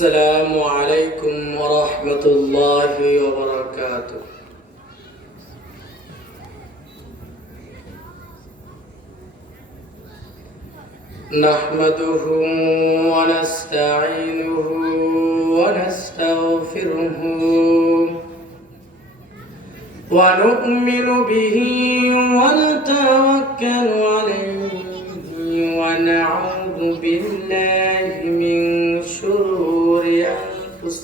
السلام عليكم ورحمة الله وبركاته. نحمده ونستعينه ونستغفره ونؤمن به ونتوكل عليه ونعوذ بالله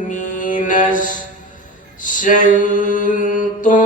من الشيطان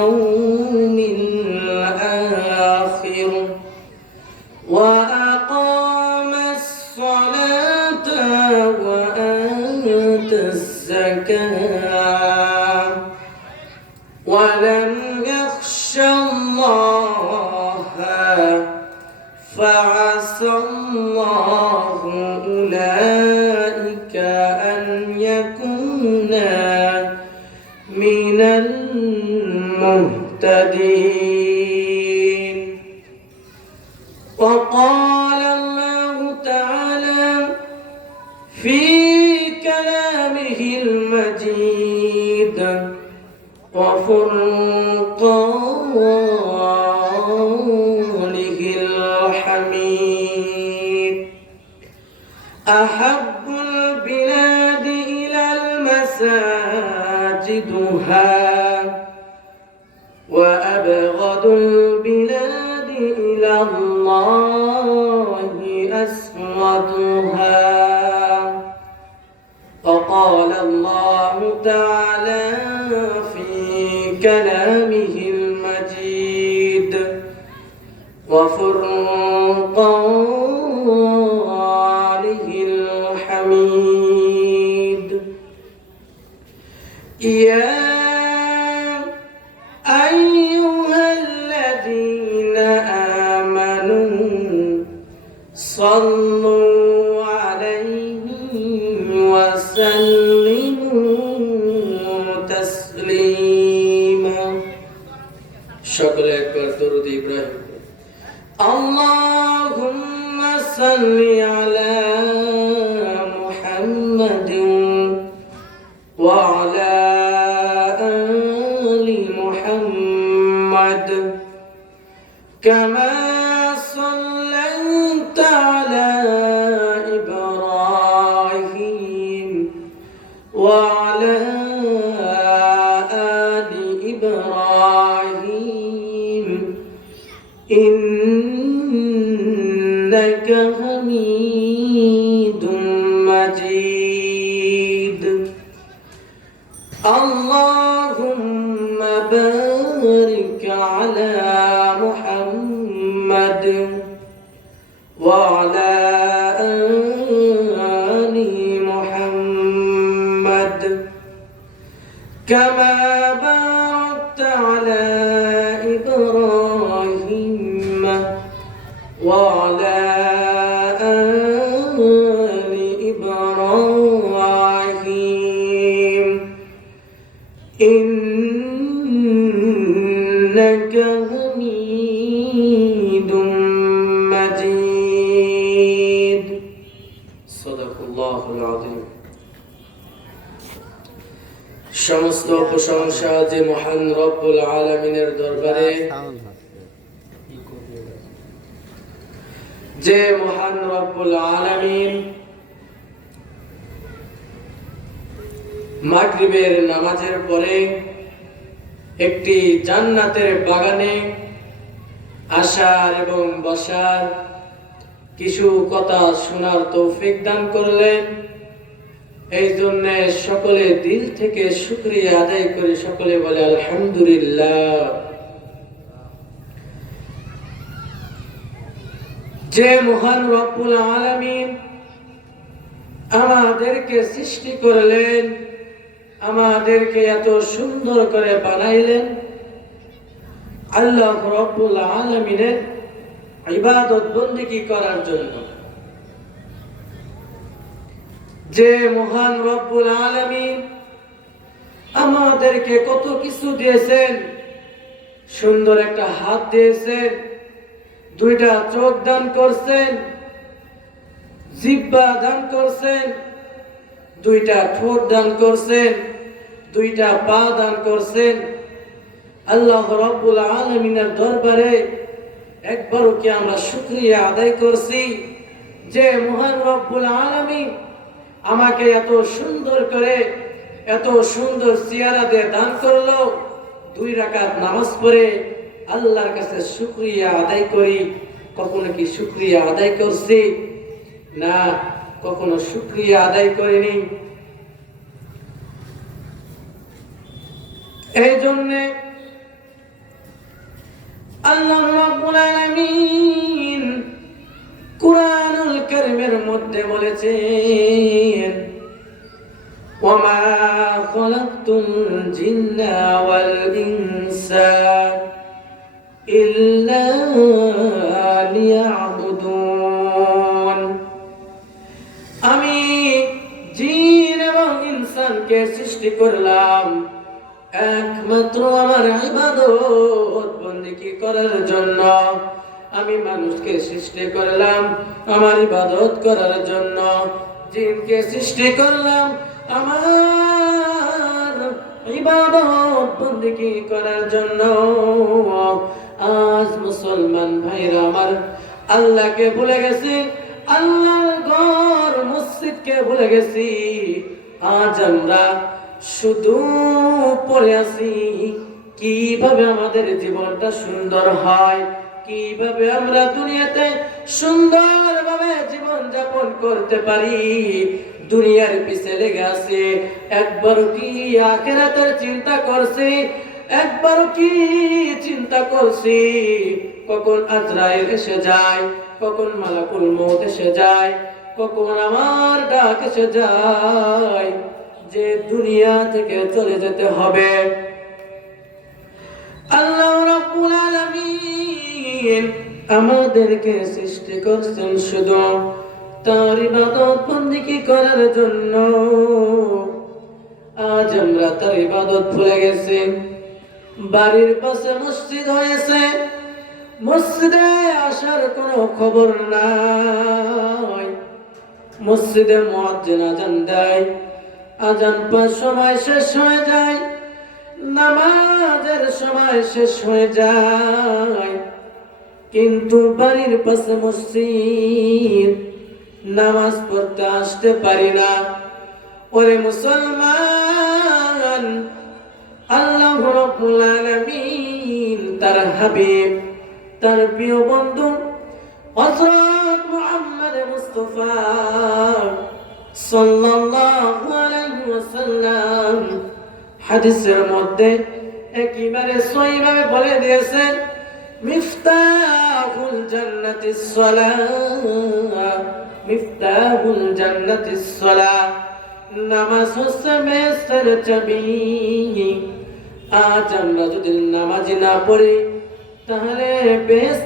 واليوم الآخر. وأقام الصلاة وآتى الزكاة. ولم يخش الله فعسى الله كلامه المجيد. وفرقانه الحميد. أحب البلاد إلى المساجدها وأبغض البلاد إلى الله أسودها. وقال الله تعالى في كلامه المجيد وفرقانه إنك إنك حميد مجيد صدق الله العظيم সমস্ত প্রশংসা যে মহান রব্বুল আলমিনের দরবারে যে মহান রব্বুল আলামিন মাগরিবের নামাজের পরে একটি জান্নাতের বাগানে আসার এবং বসার কিছু কথা শোনার তৌফিক দান করলেন। এই জন্য সকলে দিল থেকে শুক্রিয়া আদায় করে সকলে বলে, আলহামদুলিল্লাহ। যে মহান রব্বুল আলামিন আমাদেরকে সৃষ্টি করলেন আমাদেরকে এত সুন্দর করে বানাইলেন। আল্লাহ রব্বুল আলামিনের ইবাদত বন্দিগি করার জন্য। যে মহান রব্বুল আলামিন আমাদেরকে কত কিছু দিয়েছেন, সুন্দর একটা হাত দিয়েছেন, দুইটা চোখ দান করছেন, জিব্বা দান করছেন, দুইটা ঠোঁট দান করছেন। দুইটা পা দান করছেন। আল্লাহ রব্বুল আলমিনের দরবারে একবারও কি আমরা শুক্রিয়া আদায় করছি যে মহান রব্বুল আলমিন আমাকে এত সুন্দর করে, এত সুন্দর চেয়ারা দিয়ে দান করল। দুই রাকাত নামাজ পড়ে আল্লাহর কাছে শুক্রিয়া আদায় করি। কখনো কি শুক্রিয়া আদায় করছি? না, কখনো শুক্রিয়া আদায় করিনি। এই জন্যে আল্লাহ রাব্বুল আলামিন কুরআনুল কারীমের মধ্যে বলেছেন খালাকতুল জিন্না ওয়াল ইনসা ইল্লা লিয়াবুদুন. আমি জিন এবং ইনসানকে সৃষ্টি করলাম একমাত্র আমার ইবাদত বন্দিকি করার জন্য? আমি মানুষকে সৃষ্টি করলাম, আমার ইবাদত করার জন্য। জিনকে সৃষ্টি করলাম, আমার ইবাদত বন্দিকি করার জন্য? আজ মুসলমান ভাইরা আমার আল্লাহকে ভুলে গেছি, আল্লাহর ঘর মসজিদকে ভুলে গেছি। আজ আমরা শুধু পড়ে আসি কীভাবে আমাদের জীবনটা সুন্দর হয়, কীভাবে আমরা দুনিয়াতে সুন্দরভাবে জীবন যাপন করতে পারি, দুনিয়ার পিছে লেগে আছে। একবার কি আখেরাতের চিন্তা করছি একবার কি চিন্তা করছি, কখন আজরাইল এসে যায়, কখন মালাকুল মৌত এসে যায়, কখন আমার ডাক এসে যায়। যে দুনিয়া থেকে চলে যেতে হবে। আল্লাহ রাব্বুল আলামিন আমাদেরকে সৃষ্টি করছেন শুধু তার ইবাদত বন্দিকি করার জন্য। আজ আমরা তার ইবাদত ভুলে গেছি। বাড়ির পাশে মসজিদ হয়েছে। মসজিদে আসার কোনো খবর নাই। মসজিদে মুয়াজ্জিন আজান দেয়। আজান পাঁচ সময় শেষ হয়ে যায়, নামাজের সময় শেষ হয়ে যায়। কিন্তু বাড়ির পাশে মসজিদ, নামাজ পড়তে আসতে পারি না। ওরে মুসলমান, আল্লাহ রাব্বুল আলামিন তার হাবিব, তার প্রিয় বন্ধু, হযরত মুহাম্মদ মুস্তাফা সাল্লাল্লাহু হাদিসের মধ্যে সহিভাবে বলে দিয়েছেন, মিফতাহুল মিফতাহুল নামাজ হচ্ছে চাবি। আজ আমরা যদি নামাজ না পড়ি, তাহলে বেহেস্তে